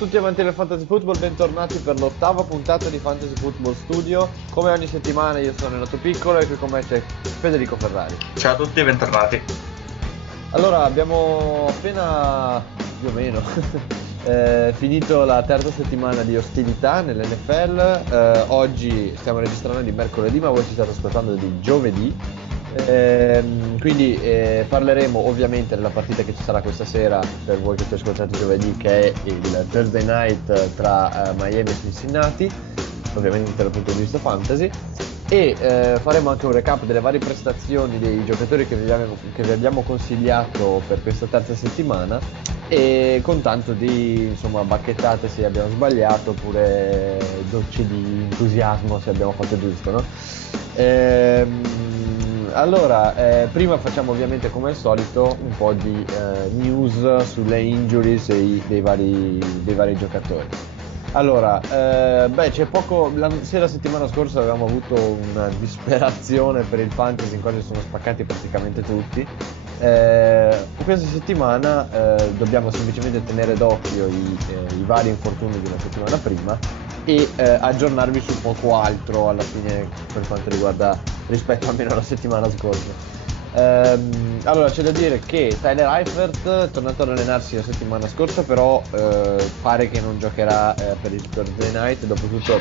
tutti amanti del Fantasy Football, bentornati per l'ottava puntata di Fantasy Football Studio. Come ogni settimana io sono Renato Piccolo e qui con me c'è Federico Ferrari. Ciao a tutti e bentornati. Allora, abbiamo appena, più o meno, finito la terza settimana di ostilità nell'NFL. Oggi stiamo registrando di mercoledì, ma voi ci state ascoltando di giovedì. Quindi parleremo ovviamente della partita che ci sarà questa sera per voi che ci ascoltate giovedì, che è il Thursday Night tra Miami e Cincinnati, ovviamente dal punto di vista fantasy, e faremo anche un recap delle varie prestazioni dei giocatori che vi abbiamo consigliato per questa terza settimana, e con tanto di bacchettate se abbiamo sbagliato oppure docce di entusiasmo se abbiamo fatto giusto, no? Allora, prima facciamo ovviamente come al solito un po' di news sulle injuries dei vari giocatori. Allora, c'è poco. Se la settimana scorsa avevamo avuto una disperazione per il fantasy in cui si sono spaccati praticamente tutti, questa settimana dobbiamo semplicemente tenere d'occhio i vari infortuni della settimana prima e aggiornarvi su poco altro alla fine per quanto riguarda rispetto almeno alla settimana scorsa. Allora, c'è da dire che Tyler Eifert è tornato ad allenarsi la settimana scorsa, però pare che non giocherà per il Thursday Night. Dopotutto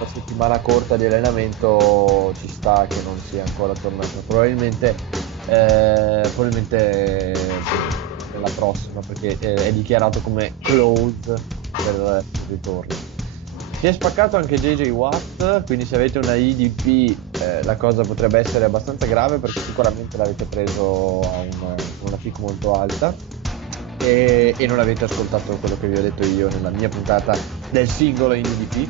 la settimana corta di allenamento ci sta che non sia ancora tornato, probabilmente nella prossima, perché è dichiarato come closed per il ritorno. Si è spaccato anche JJ Watt, quindi se avete una IDP la cosa potrebbe essere abbastanza grave, perché sicuramente l'avete preso a una pick molto alta e non avete ascoltato quello che vi ho detto io nella mia puntata del singolo in IDP.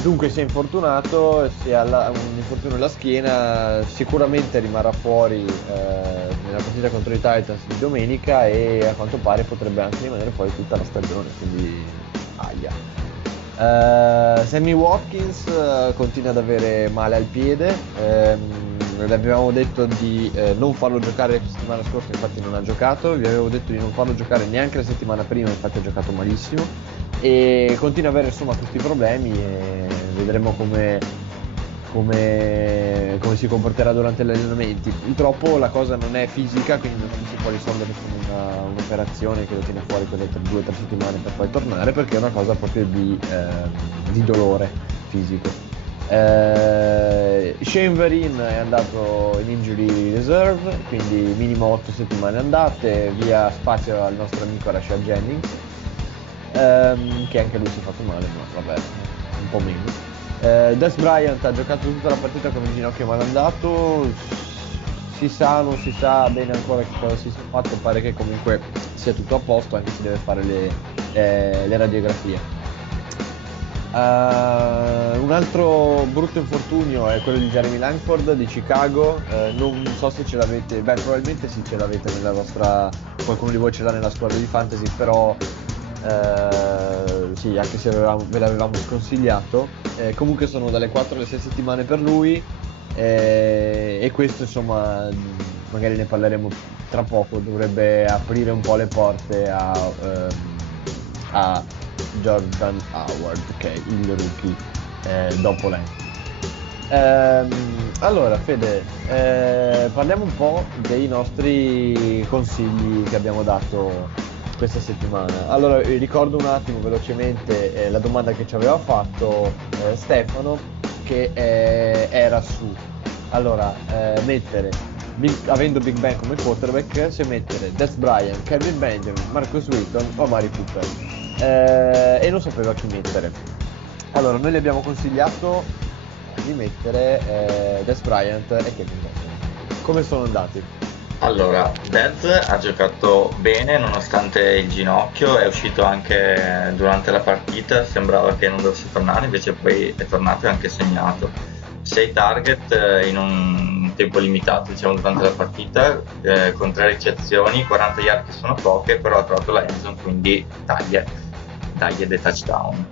Dunque si è infortunato, si ha un infortunio alla schiena, sicuramente rimarrà fuori nella partita contro i Titans di domenica e a quanto pare potrebbe anche rimanere fuori tutta la stagione, quindi aia. Sammy Watkins continua ad avere male al piede, le avevamo detto di non farlo giocare la settimana scorsa, infatti non ha giocato, vi avevo detto di non farlo giocare neanche la settimana prima, infatti ha giocato malissimo e continua ad avere questi problemi e vedremo come si comporterà durante gli allenamenti. Purtroppo la cosa non è fisica, quindi non si può risolvere con un'operazione che lo tiene fuori per 2 o 3 settimane per poi tornare, perché è una cosa proprio di dolore fisico. Shane Vereen è andato in injury reserve, quindi minimo 8 settimane andate, via spazio al nostro amico Rashad Jennings, che anche lui si è fatto male, ma vabbè, un po' meno. Dez Bryant ha giocato tutta la partita con il ginocchio malandato, si sa, non si sa bene ancora che cosa si sia fatto, pare che comunque sia tutto a posto, anche se deve fare le radiografie. Un altro brutto infortunio è quello di Jeremy Langford di Chicago, non so se ce l'avete, probabilmente sì, ce l'avete nella vostra, qualcuno di voi ce l'ha nella squadra di fantasy, però sì, anche se ve l'avevamo sconsigliato, comunque sono dalle 4 alle 6 settimane per lui, e questo insomma magari ne parleremo tra poco, dovrebbe aprire un po' le porte a Jordan Howard, che è il rookie dopo lei. Allora Fede, parliamo un po' dei nostri consigli che abbiamo dato questa settimana. Allora ricordo un attimo velocemente la domanda che ci aveva fatto Stefano, che era su mettere avendo Big Ben come quarterback, se mettere Dez Bryant, Kevin Benjamin, Marcus Wilton o Amari Cooper, e non sapeva chi mettere. Allora noi le abbiamo consigliato di mettere Dez Bryant e Kevin Benjamin. Come sono andati? Allora, Dez ha giocato bene nonostante il ginocchio, è uscito anche durante la partita, sembrava che non dovesse tornare, invece poi è tornato e anche segnato. 6 target in un tempo limitato, diciamo, durante la partita, con 3 ricezioni, 40 yard che sono poche, però ha trovato la endzone, quindi taglie dei touchdown.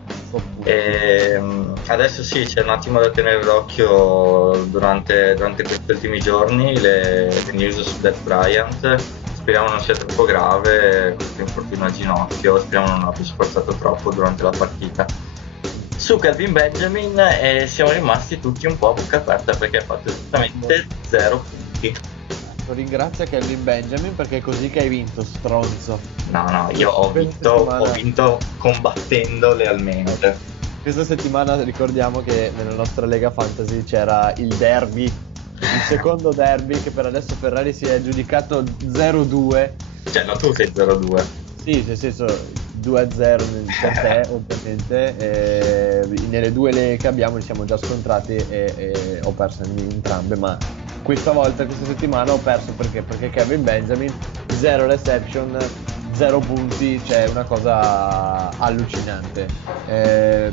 E adesso sì, c'è un attimo da tenere d'occhio durante questi ultimi giorni le news su Dez Bryant. speriamo non sia troppo grave questo infortunio al ginocchio, speriamo non abbia sforzato troppo durante la partita. Su Kelvin Benjamin siamo rimasti tutti un po' a bocca aperta perché ha fatto esattamente 0 punti. Ringrazia Kelvin Benjamin perché è così che hai vinto, stronzo. No, io ho vinto combattendo lealmente. Questa settimana ricordiamo che nella nostra Lega Fantasy c'era il derby, il secondo derby, che per adesso Ferrari si è aggiudicato 0-2. Cioè, no, tu sei 0-2. Sì, nel senso 2-0 per te, ovviamente. Nelle due leghe che abbiamo li siamo già scontrati e ho perso entrambe, ma questa settimana ho perso perché Kevin Benjamin 0 reception, 0 punti, cioè una cosa allucinante. Ve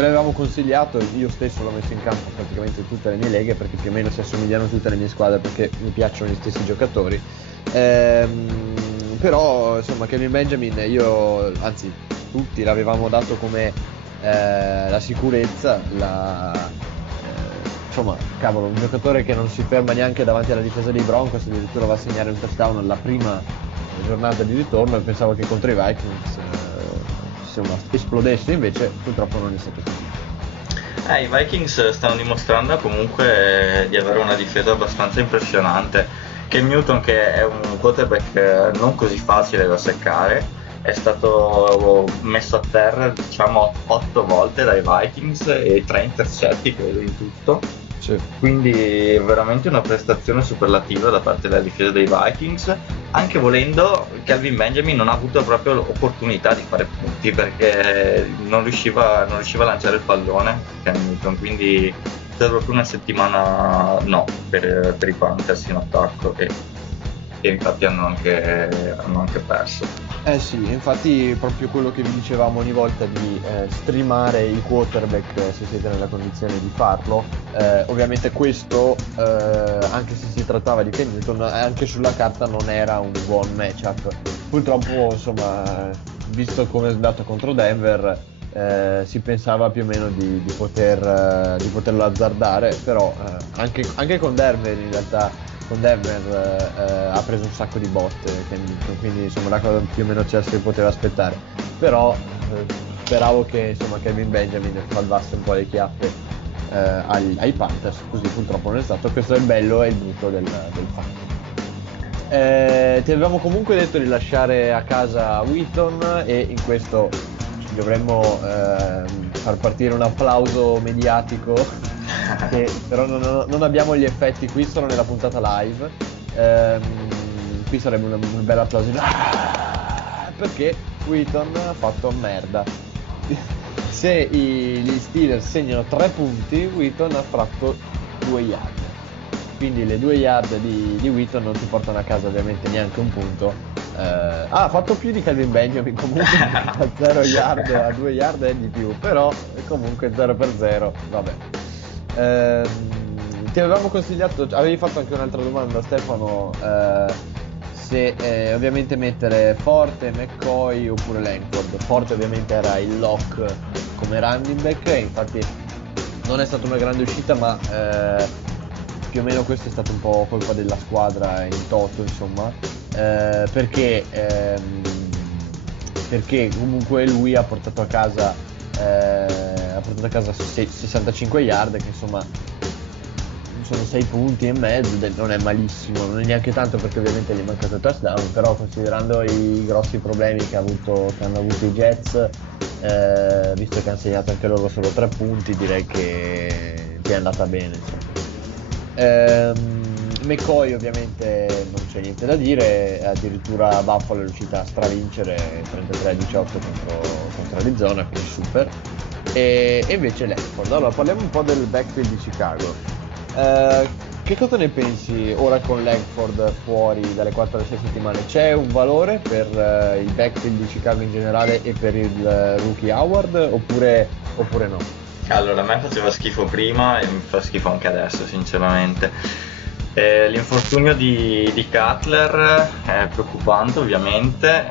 l'avevamo consigliato, io stesso l'ho messo in campo praticamente in tutte le mie leghe perché più o meno si assomigliano tutte le mie squadre perché mi piacciono gli stessi giocatori. Però insomma Kevin Benjamin anzi tutti l'avevamo dato come la sicurezza, insomma cavolo, un giocatore che non si ferma neanche davanti alla difesa dei Broncos, addirittura va a segnare un touchdown alla prima giornata di ritorno e pensavo che contro i Vikings esplodesse, invece purtroppo non è stato così. I Vikings stanno dimostrando comunque di avere una difesa abbastanza impressionante. Cam Newton, che è un quarterback non così facile da seccare, è stato messo a terra diciamo 8 volte dai Vikings e 3 intercetti credo in tutto. Sì. Quindi veramente una prestazione superlativa da parte della difesa dei Vikings. Anche volendo, Kelvin Benjamin non ha avuto proprio l'opportunità di fare punti perché non riusciva a lanciare il pallone Cam Newton, quindi è stata proprio una settimana no per i Panthers in attacco e infatti hanno anche perso. Sì, infatti proprio quello che vi dicevamo ogni volta di streamare il quarterback se siete nella condizione di farlo, ovviamente questo anche se si trattava di Cam Newton anche sulla carta non era un buon matchup. Purtroppo insomma, visto come è andato contro Denver, si pensava più o meno di poterlo azzardare, però anche con Denver in realtà ha preso un sacco di botte, quindi insomma la cosa più o meno ce la si poteva aspettare, però speravo che insomma Kevin Benjamin salvasse un po' le chiappe ai Panthers, così purtroppo non è stato. Questo è il bello e il brutto del fantasy. Ti avevamo comunque detto di lasciare a casa Wheaton e in questo dovremmo far partire un applauso mediatico che però non abbiamo gli effetti qui, solo nella puntata live. Qui sarebbe un bel applauso perché Wheaton ha fatto merda. Se gli Steelers segnano 3 punti, Wheaton ha fatto 2 yard, quindi le 2 yard di Wheaton non ti portano a casa ovviamente neanche un punto. Ha fatto più di Kelvin Benjamin comunque a 0 yard, a 2 yard è di più, però comunque 0 per 0, vabbè. Ti avevamo consigliato, avevi fatto anche un'altra domanda Stefano, se ovviamente mettere Forte, McCoy oppure Langford. Forte ovviamente era il lock come running back e infatti non è stata una grande uscita, ma più o meno questo è stato un po' colpa della squadra in toto, insomma, perché comunque lui ha portato a casa 65 yard, che insomma sono 6 punti e mezzo, non è malissimo, non è neanche tanto perché ovviamente gli è mancato il touchdown, però considerando i grossi problemi che hanno avuto i Jets, visto che hanno segnato anche loro solo 3 punti, direi che è andata bene, insomma. McCoy ovviamente non c'è niente da dire, addirittura Buffalo è riuscita a stravincere 33-18 contro Arizona, quindi super. E invece Langford. Allora parliamo un po' del backfield di Chicago. Che cosa ne pensi ora con Langford fuori dalle 4 alle 6 settimane? C'è un valore per il backfield di Chicago in generale e per il rookie Howard oppure no? Allora, a me faceva schifo prima e mi fa schifo anche adesso sinceramente. L'infortunio di Cutler è preoccupante ovviamente.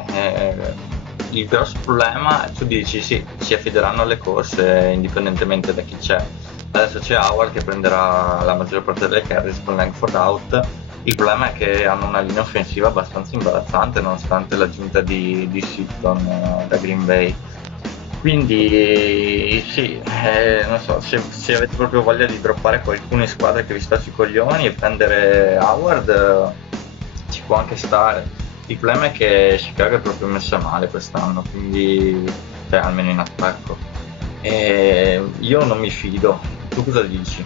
Il grosso problema, tu dici sì, si affideranno alle corse indipendentemente da chi c'è. Adesso c'è Howard che prenderà la maggior parte delle carries con Langford out, Il problema è che hanno una linea offensiva abbastanza imbarazzante nonostante l'aggiunta di Sutton da Green Bay. Quindi sì, non so, se avete proprio voglia di droppare qualcuno in squadra che vi sta sui coglioni e prendere Howard, ci può anche stare. Il problema è che Chicago è proprio messa male quest'anno, quindi cioè, almeno in attacco. E io non mi fido. Tu cosa dici?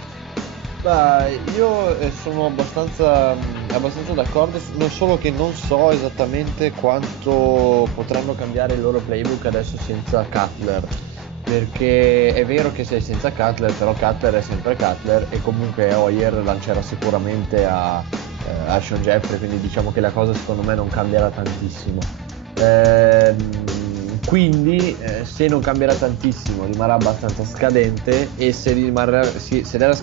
Beh, io sono abbastanza d'accordo, non solo che non so esattamente quanto potranno cambiare il loro playbook adesso senza Cutler, perché è vero che sei senza Cutler, però Cutler è sempre Cutler e comunque Hoyer lancerà sicuramente a Sean Jeffrey, quindi diciamo che la cosa secondo me non cambierà tantissimo. Quindi se non cambierà tantissimo rimarrà abbastanza scadente, e se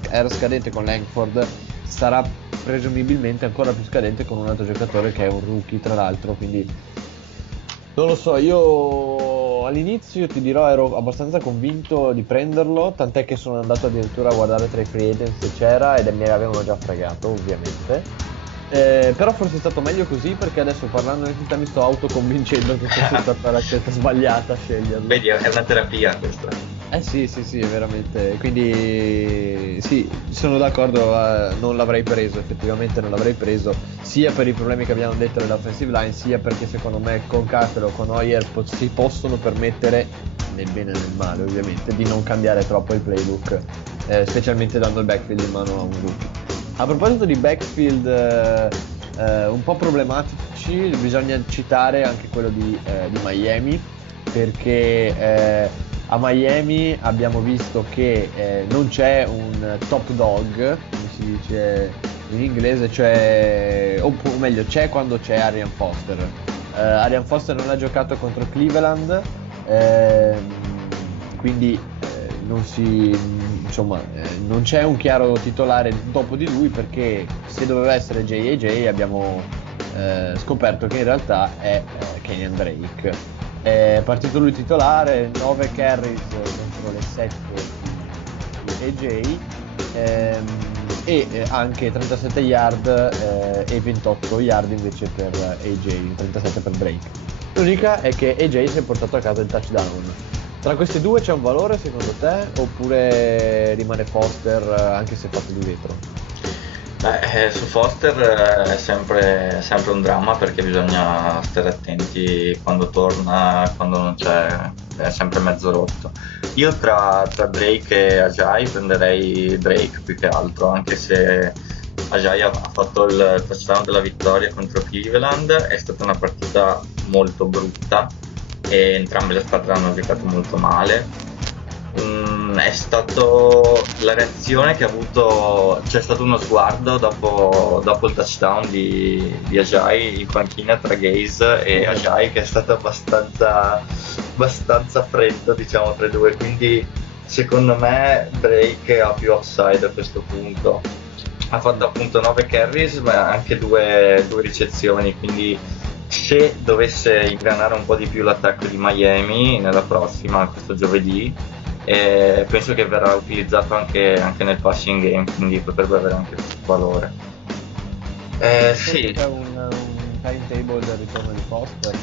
era scadente con Langford sarà presumibilmente ancora più scadente con un altro giocatore che è un rookie tra l'altro, quindi non lo so. Io all'inizio ti dirò ero abbastanza convinto di prenderlo, tant'è che sono andato addirittura a guardare tra i free agents se c'era e me ne avevano già fregato ovviamente. Però forse è stato meglio così, perché adesso parlando di città mi sto autoconvincendo che fosse stata la scelta sbagliata a sceglierlo. Vedi, è una terapia questa. Sì, è veramente. Quindi sì, sono d'accordo, non l'avrei preso, effettivamente non l'avrei preso, sia per i problemi che abbiamo detto nell'offensive line, sia perché secondo me con Castro o con Hoyer si possono permettere, nel bene e nel male ovviamente, di non cambiare troppo il playbook, specialmente dando il backfield in mano a un rookie. A proposito di backfield un po' problematici, bisogna citare anche quello di Miami, perché a Miami abbiamo visto che non c'è un top dog, come si dice in inglese, cioè, o meglio, c'è quando c'è Arian Foster. Arian Foster non ha giocato contro Cleveland, quindi non c'è un chiaro titolare dopo di lui, perché se doveva essere J.A.J. abbiamo scoperto che in realtà è Kenyan Drake. È partito lui titolare, 9 carries contro le 7 di AJ, e anche 37 yard e 28 yard invece per AJ, 37 per Drake. L'unica è che AJ si è portato a casa il touchdown. Tra questi due c'è un valore secondo te, oppure rimane Foster anche se fatto di vetro? Su Foster è sempre un dramma, perché bisogna stare attenti quando torna, quando non c'è, è sempre mezzo rotto. Io tra Drake e Ajay prenderei Drake più che altro, anche se Ajay ha fatto il touchdown della vittoria contro Cleveland, è stata una partita molto brutta e entrambe le squadre hanno giocato molto male. È stato la reazione che ha avuto, c'è stato uno sguardo dopo il touchdown di Ajay in panchina tra Gaze e Ajay, che è stato abbastanza freddo, diciamo, tra i due, quindi secondo me Drake ha più upside a questo punto. Ha fatto appunto 9 carries ma anche due ricezioni, quindi se dovesse ingranare un po' di più l'attacco di Miami nella prossima, questo giovedì, penso che verrà utilizzato anche nel passing game, quindi potrebbe avere anche valore. Sì. C'è un timetable del ritorno di Foster?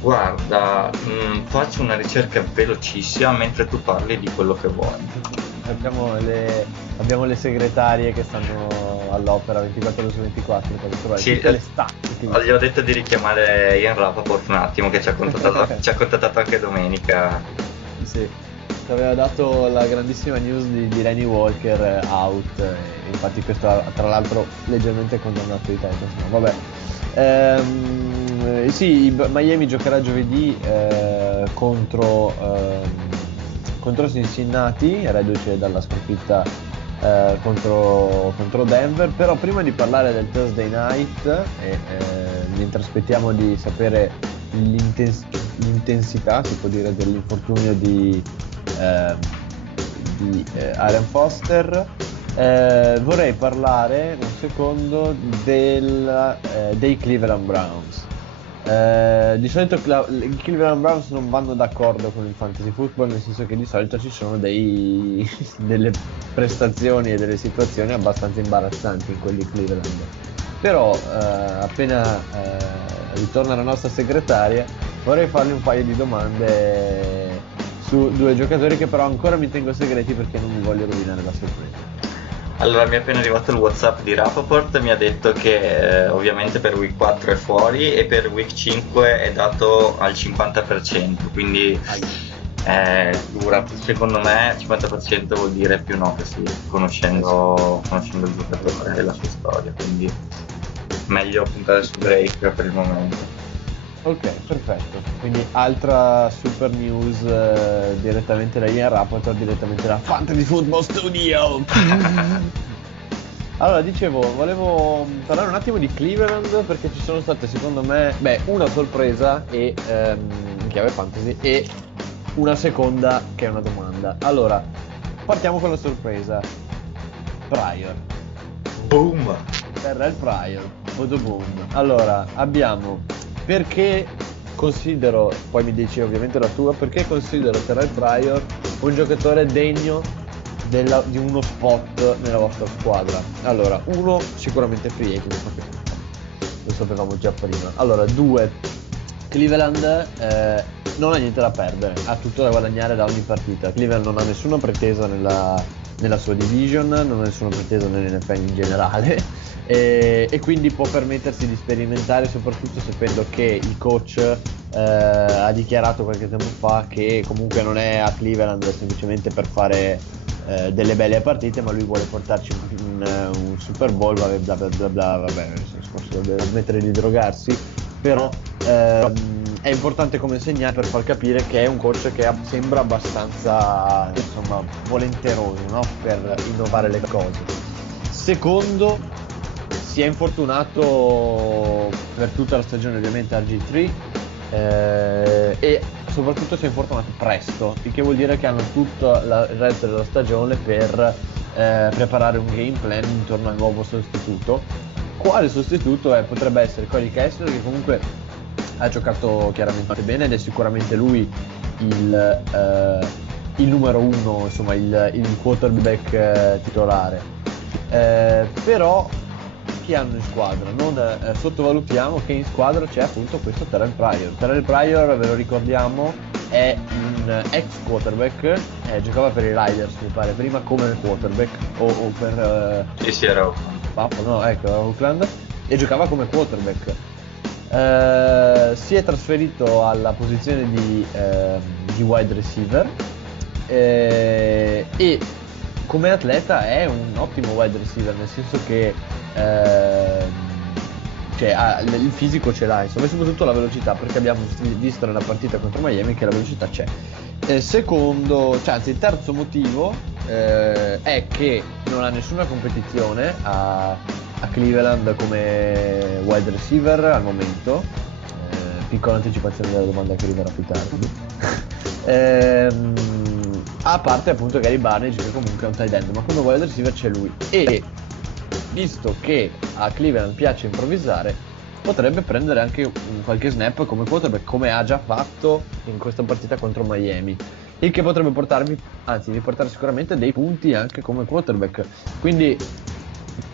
Guarda, faccio una ricerca velocissima mentre tu parli di quello che vuoi. Abbiamo le segretarie che stanno all'opera 24 ore su 24 per trovare Sì, tutte le stat. gli ho detto di richiamare Ian Rapoport un attimo, che ci ha contattato anche domenica. Sì, ci aveva dato la grandissima news di Randy Walker out, infatti questo tra l'altro leggermente condannato di tempo, vabbè. Sì, Miami giocherà giovedì contro Cincinnati, reduce dalla sconfitta contro Denver. Però prima di parlare del Thursday night, mentre aspettiamo di sapere l'intensità, si può dire, dell'infortunio di Arian Foster, vorrei parlare un secondo dei Cleveland Browns. Di solito i Cleveland Browns non vanno d'accordo con il fantasy football, nel senso che di solito ci sono delle prestazioni e delle situazioni abbastanza imbarazzanti in quelli Cleveland. Però appena ritorna la nostra segretaria, vorrei fargli un paio di domande su due giocatori che però ancora mi tengo segreti perché non mi voglio rovinare la sorpresa. Allora, mi è appena arrivato il WhatsApp di Rapoport, mi ha detto che ovviamente per Week 4 è fuori e per Week 5 è dato al 50%, quindi dura. Secondo me 50% vuol dire più 9, sì, conoscendo il giocatore e la sua storia, quindi meglio puntare su Drake per il momento. Ok, perfetto. Quindi altra super news direttamente da Ian Rapoport, direttamente da Fantasy Football Studio. Allora, dicevo, volevo parlare un attimo di Cleveland perché ci sono state, secondo me, una sorpresa in chiave fantasy e una seconda che è una domanda. Allora, partiamo con la sorpresa. Pryor. Boom! Terrell Pryor. Boom. Allora, abbiamo perché considero, poi mi dici ovviamente la tua, perché considero Terrell Pryor un giocatore degno di uno spot nella vostra squadra. Allora, uno, sicuramente free agent, lo sapevamo già prima. Allora, due, Cleveland non ha niente da perdere, ha tutto da guadagnare da ogni partita. Cleveland non ha nessuna pretesa nella sua division, non ha nessuna pretesa nell'NFL in generale. E quindi può permettersi di sperimentare, soprattutto sapendo che il coach ha dichiarato qualche tempo fa che comunque non è a Cleveland semplicemente per fare delle belle partite, ma lui vuole portarci un Super Bowl, bla bla bla, vabbè, deve smettere di drogarsi, però è importante come segnale per far capire che è un coach che sembra abbastanza, insomma, volenteroso, no? Per innovare le cose. Secondo, si è infortunato per tutta la stagione ovviamente RG3 e soprattutto si è infortunato presto, il che vuol dire che hanno tutto il resto della stagione per preparare un game plan intorno al nuovo sostituto. Quale sostituto potrebbe essere Cody Kessler, che comunque ha giocato chiaramente bene ed è sicuramente lui il numero uno, insomma il quarterback titolare, però chi hanno in squadra? Non sottovalutiamo che in squadra c'è appunto questo Terrell Pryor. Terrell Pryor, ve lo ricordiamo, è un ex quarterback, giocava per i Riders mi pare prima come quarterback o per Sì, era Oakland. no, ecco, Oakland, e giocava come quarterback. Si è trasferito alla posizione di wide receiver e come atleta è un ottimo wide receiver, nel senso che il fisico ce l'ha, insomma, e soprattutto la velocità, perché abbiamo visto nella partita contro Miami che la velocità c'è. Secondo, anzi il terzo motivo è che non ha nessuna competizione a Cleveland come wide receiver al momento. Piccola anticipazione della domanda che arriverà più tardi. A parte appunto Gary Barnage, che comunque è un tight end, ma come wide receiver c'è lui, e visto che a Cleveland piace improvvisare, potrebbe prendere anche qualche snap come quarterback, come ha già fatto in questa partita contro Miami, il che potrebbe portare sicuramente dei punti anche come quarterback. Quindi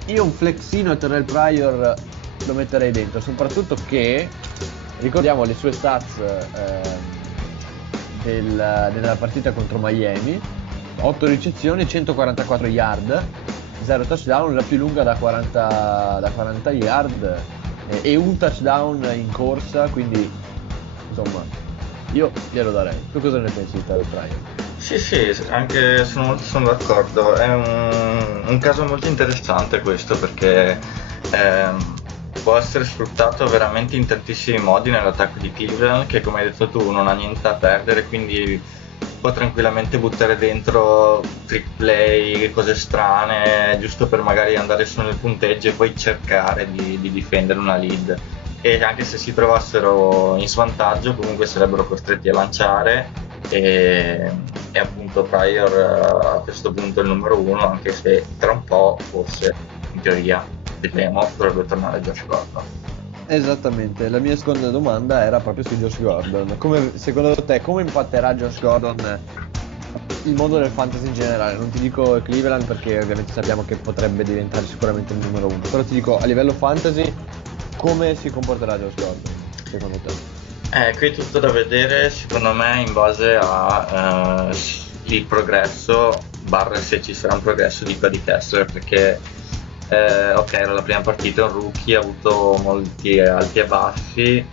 io un flexino a Terrell Pryor lo metterei dentro, soprattutto che ricordiamo le sue stats nella partita contro Miami: 8 ricezioni, 144 yard, 0 touchdown, la più lunga da 40 yard e un touchdown in corsa, quindi insomma io glielo darei. Tu cosa ne pensi di Terrell Pryor? Sì, anche sono d'accordo, è un caso molto interessante questo, perché può essere sfruttato veramente in tantissimi modi nell'attacco di Cleveland, che come hai detto tu non ha niente da perdere, quindi può tranquillamente buttare dentro trick play, cose strane, giusto per magari andare su nel punteggio e poi cercare di difendere una lead. E anche se si trovassero in svantaggio, comunque sarebbero costretti a lanciare, e appunto Pryor a questo punto è il numero uno, anche se tra un po' forse in teoria vedremo, dovrebbe tornare Josh Gordon. Esattamente, la mia seconda domanda era proprio su Josh Gordon. Secondo te, come impatterà Josh Gordon il mondo del fantasy in generale? Non ti dico Cleveland perché ovviamente sappiamo che potrebbe diventare sicuramente il numero uno, però ti dico a livello fantasy come si comporterà Josh Gordon, secondo te? Qui è tutto da vedere, secondo me, in base a il progresso, barra se ci sarà un progresso di Cody Kessler, perché ok, era la prima partita, un rookie, ha avuto molti alti e bassi.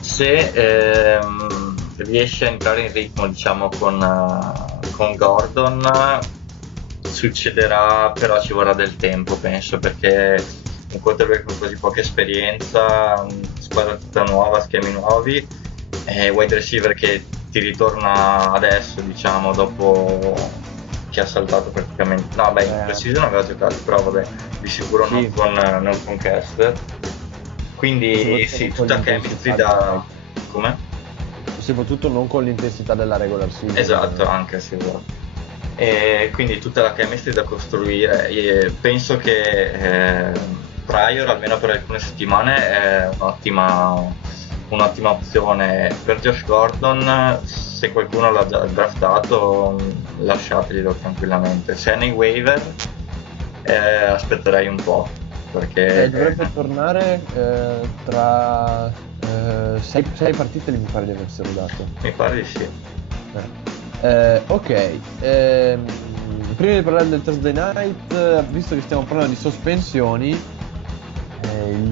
Se riesce a entrare in ritmo, diciamo, con Gordon, succederà, però ci vorrà del tempo, penso, perché un quarterback con così poca esperienza, squadra tutta nuova, schemi nuovi, e wide receiver che ti ritorna adesso, diciamo, dopo che ha saltato praticamente. No, beh, in pre-season aveva giocato, però vabbè, di sicuro Sì. non con Kessler. Quindi sì, tutta chemistry da... Come? Soprattutto non con l'intensità della regular season. Esatto, anche sì, esatto. E quindi tutta la chemistry da costruire. E penso che Pryor, almeno per alcune settimane, è un'ottima opzione per Josh Gordon. Se qualcuno l'ha già draftato, lasciateglielo tranquillamente. Se è nei waiver, aspetterei un po', perché dovrebbe tornare tra 6 partite, mi pare di averselo dato. mi pare di sì. Ok, prima di parlare del Thursday Night, visto che stiamo parlando di sospensioni,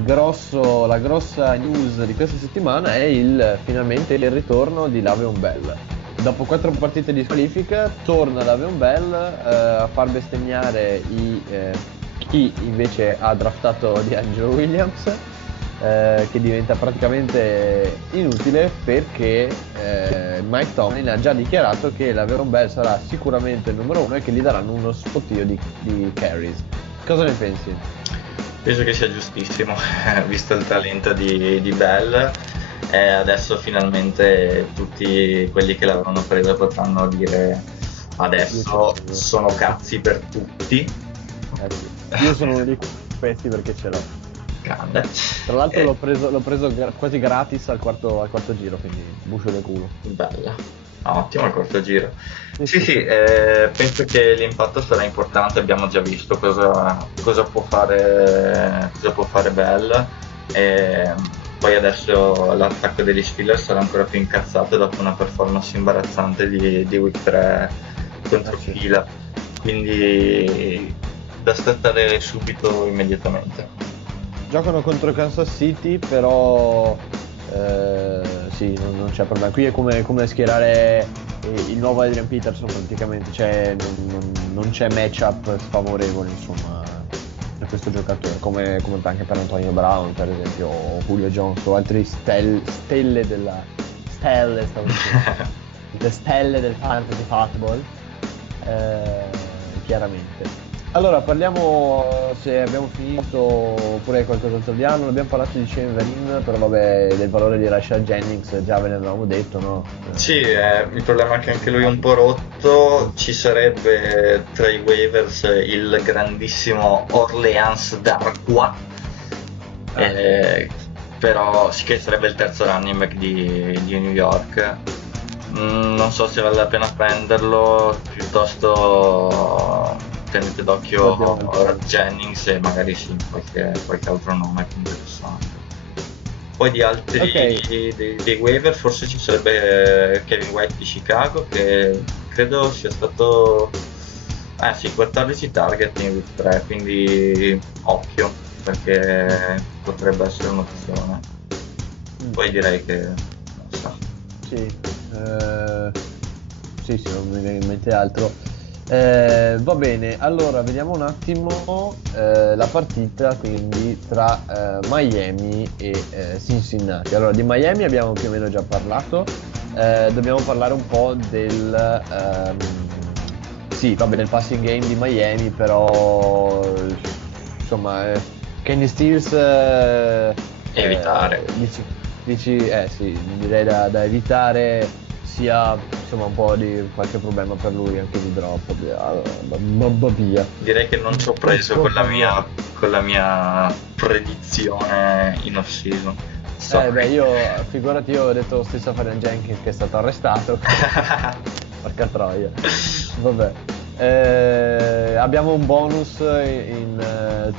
la grossa news di questa settimana è finalmente il ritorno di Le'Veon Bell. Dopo 4 partite di squalifica torna Le'Veon Bell a far bestemmiare chi invece ha draftato di Angelo Williams, che diventa praticamente inutile perché Mike Tomlin ha già dichiarato che Le'Veon Bell sarà sicuramente il numero uno e che gli daranno uno spottio di carries. Cosa ne pensi? Penso che sia giustissimo, visto il talento di Bell. Adesso finalmente tutti quelli che l'avevano preso potranno dire adesso sono cazzi per tutti. Io sono uno di questi perché ce l'ho. Grande. Tra l'altro l'ho preso quasi gratis al quarto giro, quindi bucio del culo. Bella, ottimo il quarto giro. Sì. Penso che l'impatto sarà importante, abbiamo già visto cosa può fare Bell, e poi adesso l'attacco degli Steelers sarà ancora più incazzato dopo una performance imbarazzante di week 3 contro fila, quindi da startare subito, immediatamente. Giocano contro Kansas City, però sì, non c'è problema. Qui è come schierare il nuovo Adrian Peterson praticamente, cioè non c'è matchup sfavorevole, insomma, per questo giocatore, come anche per Antonio Brown, per esempio, o Julio Jones o altri stelle del fantasy football, chiaramente. Allora, parliamo, se abbiamo finito oppure hai qualcos'altro di anno. Abbiamo parlato di Shane Vereen, però vabbè, del valore di Rashad Jennings già ve ne avevamo detto, no? Sì, il problema è che anche lui è un po' rotto. Ci sarebbe tra i waivers il grandissimo Orleans Darkwa, però sì, che sarebbe il terzo running back di New York. Non so se vale la pena prenderlo, piuttosto tenete d'occhio Jennings e magari sì, qualche altro nome più interessante. Poi di altri dei waiver forse ci sarebbe Kevin White di Chicago, che credo sia stato 14 target in week 3, quindi occhio, perché potrebbe essere un'opzione. Poi direi che non so. Sì, non mi viene in mente altro. Va bene, allora vediamo un attimo la partita quindi tra Miami e Cincinnati. Allora, di Miami abbiamo più o meno già parlato, dobbiamo parlare un po' del del passing game di Miami, però insomma Kenny Stills evitare. dici sì, direi da evitare sia insomma un po' di qualche problema per lui anche di drop, via. Direi che non ci ho preso con la mia predizione in off-season. Io figurati, io ho detto lo stesso a Fabian Jenkins che è stato arrestato. Porca troia. Vabbè. Abbiamo un bonus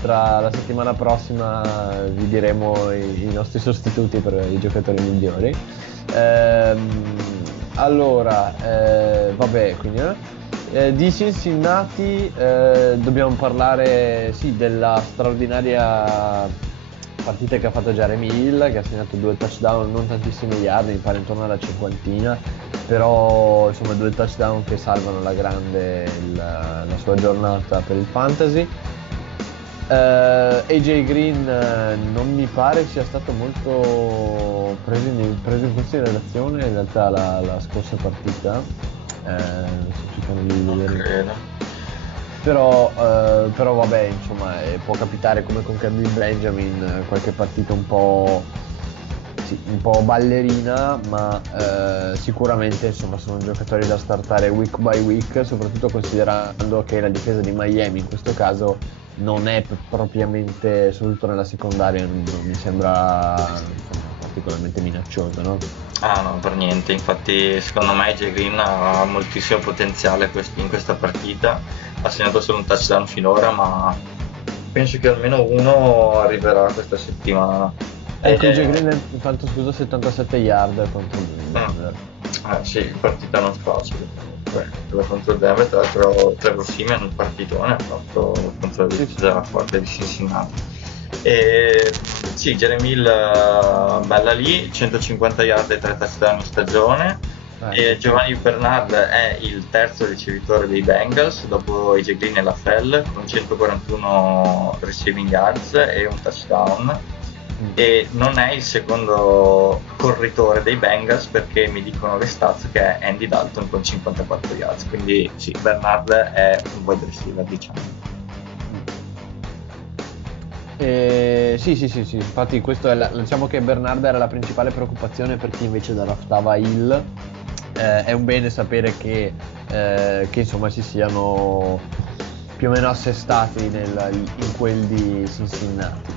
tra la settimana prossima, vi diremo i nostri sostituti per i giocatori migliori. Allora, vabbè, quindi di Cincinnati dobbiamo parlare della straordinaria partita che ha fatto Jeremy Hill, che ha segnato 2 touchdown, non tantissime yard, mi pare intorno alla cinquantina, però insomma 2 touchdown che salvano alla grande la sua giornata per il fantasy. AJ Green non mi pare sia stato molto preso in considerazione in realtà la scorsa partita, non credo. Però vabbè, insomma, può capitare come con Kelvin Benjamin, qualche partita un po' ballerina, ma sicuramente insomma sono giocatori da startare week by week, soprattutto considerando che la difesa di Miami in questo caso non è propriamente, soprattutto nella secondaria, non mi sembra particolarmente minacciosa, no? Ah no, per niente, infatti secondo me AJ Green ha moltissimo potenziale in questa partita, ha segnato solo un touchdown finora, ma penso che almeno uno arriverà questa settimana. Ecco, AJ Green intanto 77 yard contro il Denver. Sì, partita non facile. Quella contro il Denver, tra l'altro Trevor Siemian un partitone ha fatto contro la difesa forte di Cincinnati. Sì, Jeremy Hill bella lì, 150 yard e 3 touchdown in stagione. E Giovanni Bernard è il terzo ricevitore dei Bengals dopo AJ Green e LaFell con 141 receiving yards e un touchdown. E non è il secondo corritore dei Bengals perché mi dicono le stats che è Andy Dalton con 54 yards, quindi sì, Bernard è un wide receiver, diciamo. Sì, infatti questo è diciamo che Bernard era la principale preoccupazione per chi invece draftava Hill. È un bene sapere che insomma si siano più o meno assestati in quel di Cincinnati.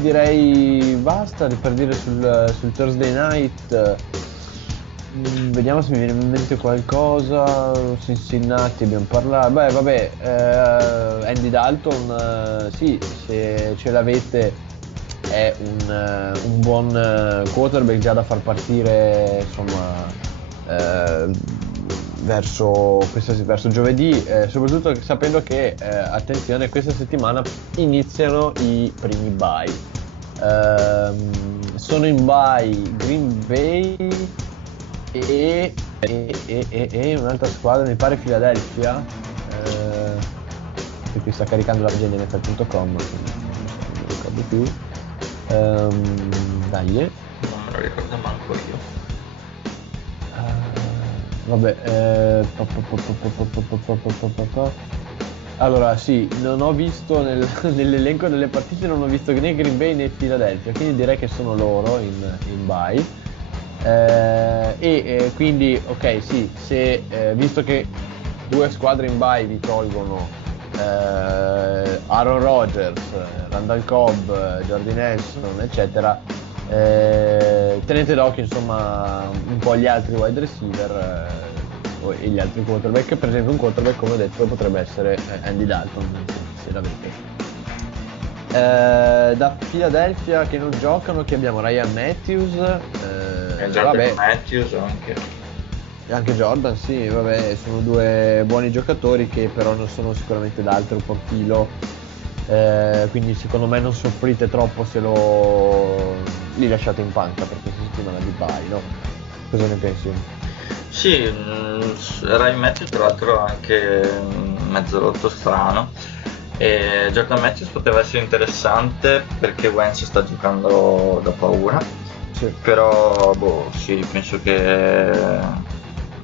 Direi basta per dire sul Thursday night. Vediamo se mi viene in mente qualcosa. Cincinnati abbiamo parlato. Andy Dalton, sì, se ce l'avete è un buon quarterback già da far partire, insomma, verso giovedì, soprattutto sapendo che attenzione, questa settimana iniziano i primi bye. Sono in bye Green Bay e un'altra squadra, mi pare Philadelphia, che qui sta caricando la pagina NFL.com, non ricordo più. Dai, non me lo ricordo manco io. Allora sì, non ho visto nell'elenco delle partite, non ho visto né Green Bay né Philadelphia, quindi direi che sono loro in bye. Quindi ok, sì, se visto che 2 squadre in bye vi tolgono Aaron Rodgers, Randall Cobb, Jordy Nelson, eccetera, tenete d'occhio insomma un po' gli altri wide receiver e gli altri quarterback. Per esempio un quarterback, come ho detto, potrebbe essere Andy Dalton, se l'avete. Da Philadelphia che non giocano, che abbiamo Ryan Matthews, Matthews anche Jordan, sì, vabbè, sono 2 buoni giocatori che però non sono sicuramente d'altro profilo, quindi secondo me non soffrite troppo se li lasciate in panca per questa settimana di bye, no? Cosa ne pensi? Sì, Ryan Matthews tra l'altro anche mezzo rotto strano, e Jordan Matthews poteva essere interessante perché Wentz sta giocando da paura, sì. Però sì, penso che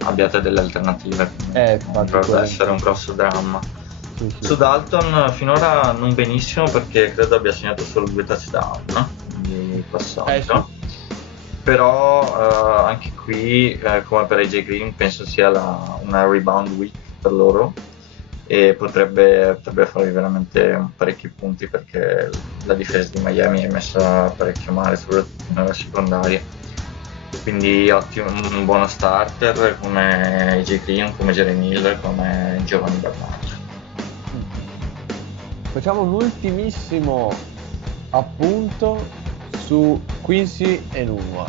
abbiate delle alternative, potrebbe essere un grosso dramma. Sì. Su Dalton finora non benissimo perché credo abbia segnato solo 2 touchdown, no? Di passaggio. però anche qui, come per AJ Green, penso sia una rebound week per loro e potrebbe farvi veramente parecchi punti perché la difesa di Miami è messa parecchio male, soprattutto nella secondaria. Quindi ottimo, un buono starter come AJ Green, come Jeremy Miller, come Giovanni Bernard. Facciamo un ultimissimo appunto su Quincy Enunwa,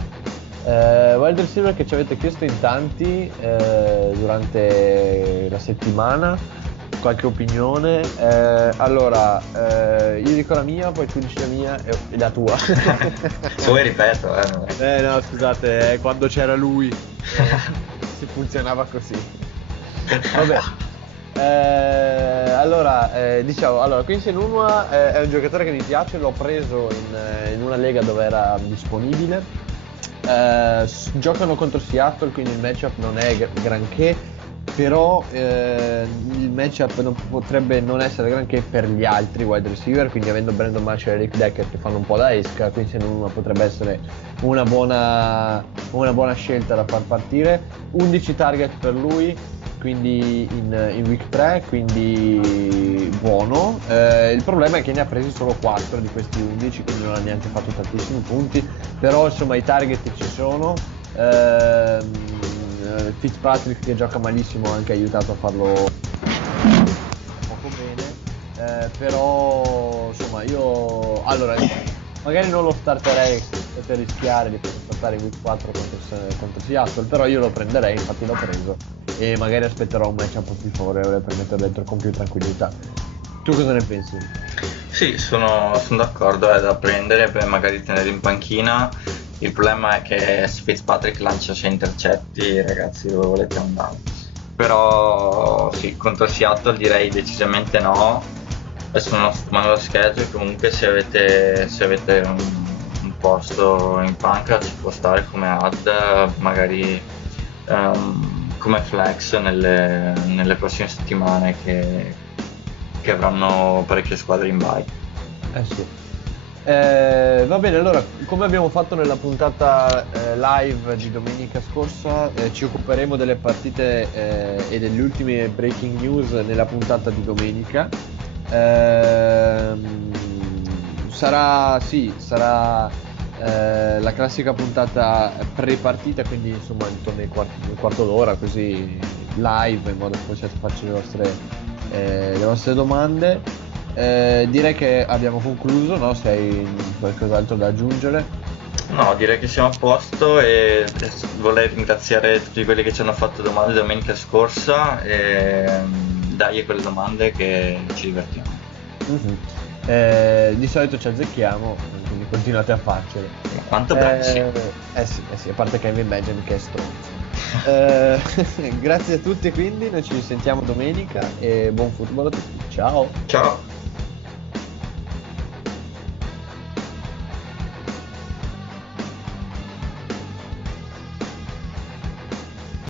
wide receiver che ci avete chiesto in tanti durante la settimana, qualche opinione. Allora, io dico la mia, poi tu dici la mia e la tua. Se vuoi ripeto. No, scusate, quando c'era lui si funzionava così. Vabbè. Allora, Quincy Enunwa è un giocatore che mi piace, l'ho preso in una lega dove era disponibile. Giocano contro Seattle, quindi il matchup non è granché, però il matchup potrebbe non essere granché per gli altri wide receiver, quindi avendo Brandon Marshall e Rick Decker che fanno un po' da esca, Quincy Enunwa potrebbe essere una buona scelta da far partire. 11 target per lui, quindi in week 3, quindi buono. Il problema è che ne ha presi solo 4 di questi 11, quindi non ha neanche fatto tantissimi punti, però insomma i target ci sono. Fitzpatrick, che gioca malissimo, ha anche aiutato a farlo poco bene, però insomma io magari non lo starterei per rischiare di poter startare in week 4 contro Seattle, però io lo prenderei, infatti l'ho preso e magari aspetterò un matchup più favorevole per metterlo dentro con più tranquillità. Tu cosa ne pensi? Sì, sono d'accordo, è da prendere per magari tenere in panchina. Il problema è che Fitzpatrick lancia 6 intercetti, ragazzi, dove volete andare? Però sì, contro Seattle direi decisamente no. Adesso non sto tomando la schedule, comunque se avete un posto in panca ci può stare come ad, magari come flex nelle prossime settimane che avranno parecchie squadre in bye. Sì. Va bene, allora, come abbiamo fatto nella puntata live di domenica scorsa, ci occuperemo delle partite e delle ultime breaking news nella puntata di domenica. Sarà la classica puntata pre-partita, quindi insomma intorno al quarto d'ora, così live, in modo che possiate farci le vostre domande. Direi che abbiamo concluso, no? Se hai qualcos'altro da aggiungere? No, direi che siamo a posto e vorrei ringraziare tutti quelli che ci hanno fatto domande domenica scorsa e dai quelle domande che ci divertiamo. Di solito ci azzecchiamo, quindi continuate a farcele. Ma quanto bracci! Sì, a parte Kevin Benjamin che è stronzo. Grazie a tutti, quindi noi ci sentiamo domenica e buon football a tutti. Ciao! Ciao!